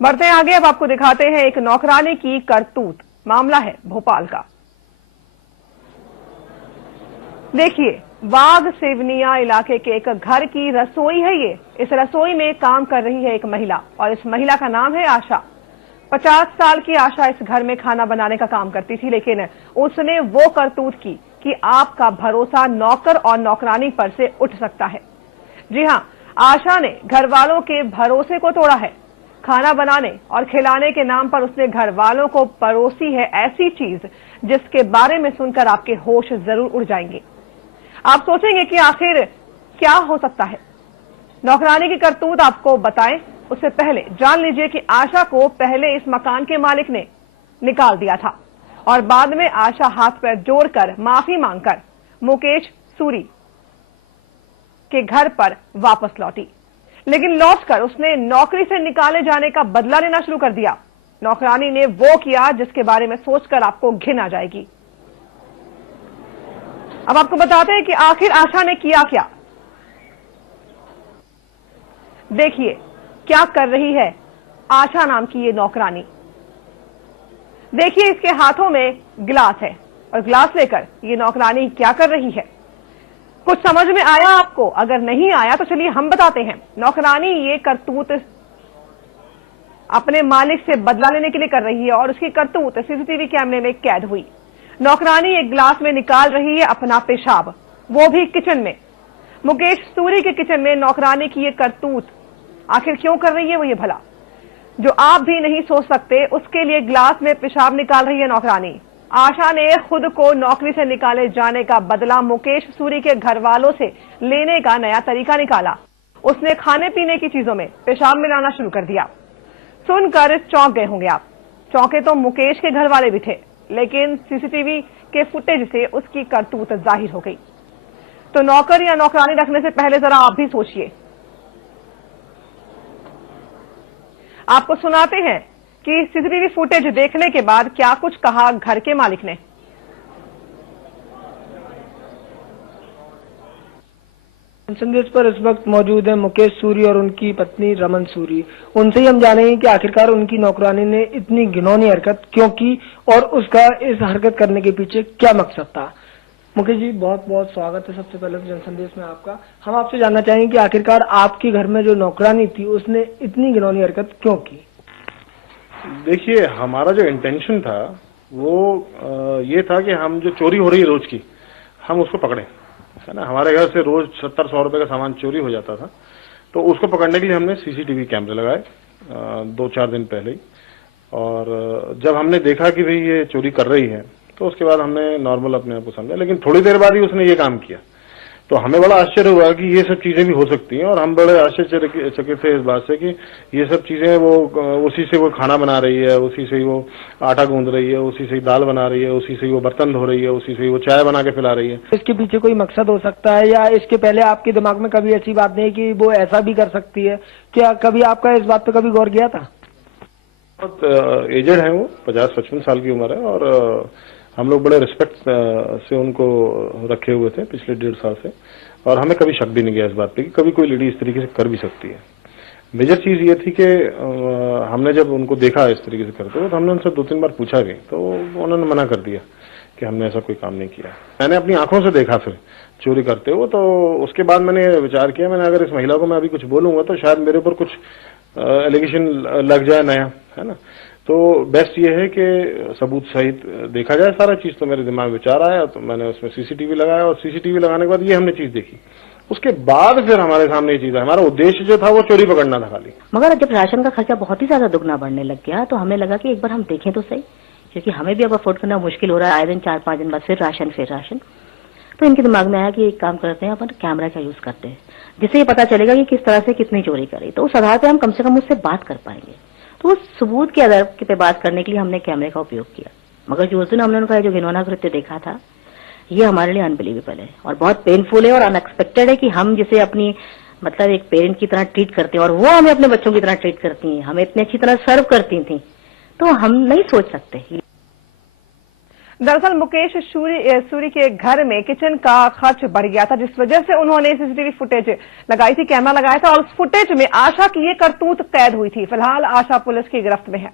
बढ़ते हैं आगे। अब आपको दिखाते हैं एक नौकरानी की करतूत। मामला है भोपाल का। देखिए, बाग सेवनिया इलाके के एक घर की रसोई है ये। इस रसोई में काम कर रही है एक महिला और इस महिला का नाम है आशा। 50 साल की आशा इस घर में खाना बनाने का काम करती थी, लेकिन उसने वो करतूत की कि आपका भरोसा नौकर और नौकरानी पर से उठ सकता है। जी हां, आशा ने घर वालों के भरोसे को तोड़ा है। खाना बनाने और खिलाने के नाम पर उसने घर वालों को परोसी है ऐसी चीज जिसके बारे में सुनकर आपके होश जरूर उड़ जाएंगे। आप सोचेंगे कि आखिर क्या हो सकता है। नौकरानी की करतूत आपको बताएं उससे पहले जान लीजिए कि आशा को पहले इस मकान के मालिक ने निकाल दिया था और बाद में आशा हाथ पैर जोड़कर माफी मांगकर मुकेश सूरी के घर पर वापस लौटी, लेकिन लौटकर उसने नौकरी से निकाले जाने का बदला लेना शुरू कर दिया। नौकरानी ने वो किया जिसके बारे में सोचकर आपको घिन आ जाएगी। अब आपको बताते हैं कि आखिर आशा ने किया क्या। देखिए क्या कर रही है आशा नाम की ये नौकरानी। देखिए इसके हाथों में गिलास है और गिलास लेकर ये नौकरानी क्या कर रही है। कुछ समझ में आया आपको? अगर नहीं आया तो चलिए हम बताते हैं। नौकरानी ये करतूत अपने मालिक से बदला लेने के लिए कर रही है और उसकी करतूत सीसीटीवी कैमरे में कैद हुई। नौकरानी एक गिलास में निकाल रही है अपना पेशाब, वो भी किचन में। मुकेश सूरी के किचन में नौकरानी की ये करतूत आखिर क्यों कर रही है वो ये भला, जो आप भी नहीं सोच सकते। उसके लिए गिलास में पेशाब निकाल रही है नौकरानी। आशा ने खुद को नौकरी से निकाले जाने का बदला मुकेश सूरी के घर वालों से लेने का नया तरीका निकाला। उसने खाने पीने की चीजों में पेशाब मिलाना शुरू कर दिया। सुनकर चौंक गए होंगे आप। चौंके तो मुकेश के घर वाले भी थे, लेकिन सीसीटीवी के फुटेज से उसकी करतूत जाहिर हो गई। तो नौकर या नौकरानी रखने से पहले जरा आप भी सोचिए। आपको सुनाते हैं कि सीसीटीवी फुटेज देखने के बाद क्या कुछ कहा घर के मालिक ने। संदेश पर इस वक्त मौजूद है मुकेश सूरी और उनकी पत्नी रमन सूरी। उनसे ही हम जानेंगे कि आखिरकार उनकी नौकरानी ने इतनी घिनौनी हरकत क्यों की और उसका इस हरकत करने के पीछे क्या मकसद था। मुकेश जी, बहुत बहुत स्वागत है सबसे पहले तो जनसंदेश में आपका। हम आपसे जानना चाहेंगे कि आखिरकार आपके घर में जो नौकरानी थी उसने इतनी घिनौनी हरकत क्यों की। देखिए, हमारा जो इंटेंशन था वो ये था कि हम जो चोरी हो रही है रोज की, हम उसको पकड़े, है ना। हमारे घर से रोज 70-100 रुपए का सामान चोरी हो जाता था, तो उसको पकड़ने के लिए हमने सीसीटीवी कैमरे लगाए 2-4 दिन पहले ही। और जब हमने देखा कि भाई ये चोरी कर रही है तो उसके बाद हमने नॉर्मल अपने आप को समझा, लेकिन थोड़ी देर बाद ही उसने ये काम किया। तो हमें बड़ा आश्चर्य हुआ कि ये सब चीजें भी हो सकती हैं और हम बड़े आश्चर्यचकित थे इस बात से कि ये सब चीजें वो उसी से वो खाना बना रही है, उसी से वो आटा गूंद रही है, उसी से दाल बना रही है, उसी से वो बर्तन धो रही है, उसी से वो चाय बना के पिला रही है। इसके पीछे कोई मकसद हो सकता है या इसके पहले आपके दिमाग में कभी ऐसी बात नहीं कि वो ऐसा भी कर सकती है? क्या कभी आपका इस बात पे कभी गौर किया था? बहुत एजेड है वो, 50-55 साल की उम्र है और हम लोग बड़े रिस्पेक्ट से उनको रखे हुए थे पिछले 1.5 साल से, और हमें कभी शक भी नहीं गया इस बात पे कि कभी कोई लेडी इस तरीके से कर भी सकती है। मेजर चीज ये थी कि हमने जब उनको देखा इस तरीके से करते हुए तो हमने उनसे 2-3 बार पूछा भी, तो उन्होंने मना कर दिया कि हमने ऐसा कोई काम नहीं किया। मैंने अपनी आंखों से देखा फिर चोरी करते हुए, तो उसके बाद मैंने विचार किया, मैंने अगर इस महिला को मैं अभी कुछ बोलूंगा तो शायद मेरे ऊपर कुछ एलिगेशन लग जाए नया, है ना। तो बेस्ट ये है कि सबूत सहित देखा जाए सारा चीज। तो मेरे दिमाग में विचार आया तो मैंने उसमें सीसीटीवी लगाया और सीसीटीवी लगाने के बाद ये हमने चीज देखी। उसके बाद फिर हमारे सामने ये चीज है। हमारा उद्देश्य जो था वो चोरी पकड़ना था खाली। मगर जब राशन का खर्चा बहुत ही ज्यादा दुगना बढ़ने लग गया तो हमें लगा कि एक बार हम देखें तो सही, क्योंकि हमें भी अब अफोर्ड करना मुश्किल हो रहा है। आए दिन 4-5 दिन बाद फिर राशन। तो इनके दिमाग में आया कि एक काम करते हैं, अपन कैमरा का यूज करते हैं, जिससे ये पता चलेगा कि किस तरह से कितनी चोरी करी। तो उस आधार पर हम कम से कम उससे बात कर पाएंगे। तो उस सबूत के आधार पे बात करने के लिए हमने कैमरे का उपयोग किया। मगर जो उस दिन हमने उनका जो घिनौना कृत्य देखा था, ये हमारे लिए अनबिलीवेबल है और बहुत पेनफुल है और अनएक्सपेक्टेड है कि हम जिसे अपनी मतलब एक पेरेंट की तरह ट्रीट करते हैं और वो हमें अपने बच्चों की तरह ट्रीट करती हैं, हमें इतनी अच्छी तरह सर्व करती थी, तो हम नहीं सोच सकते। दरअसल मुकेश सूरी के घर में किचन का खर्च बढ़ गया था, जिस वजह से उन्होंने सीसीटीवी फुटेज लगाई थी, कैमरा लगाया था और उस फुटेज में आशा की ये करतूत कैद हुई थी। फिलहाल आशा पुलिस की गिरफ्त में है।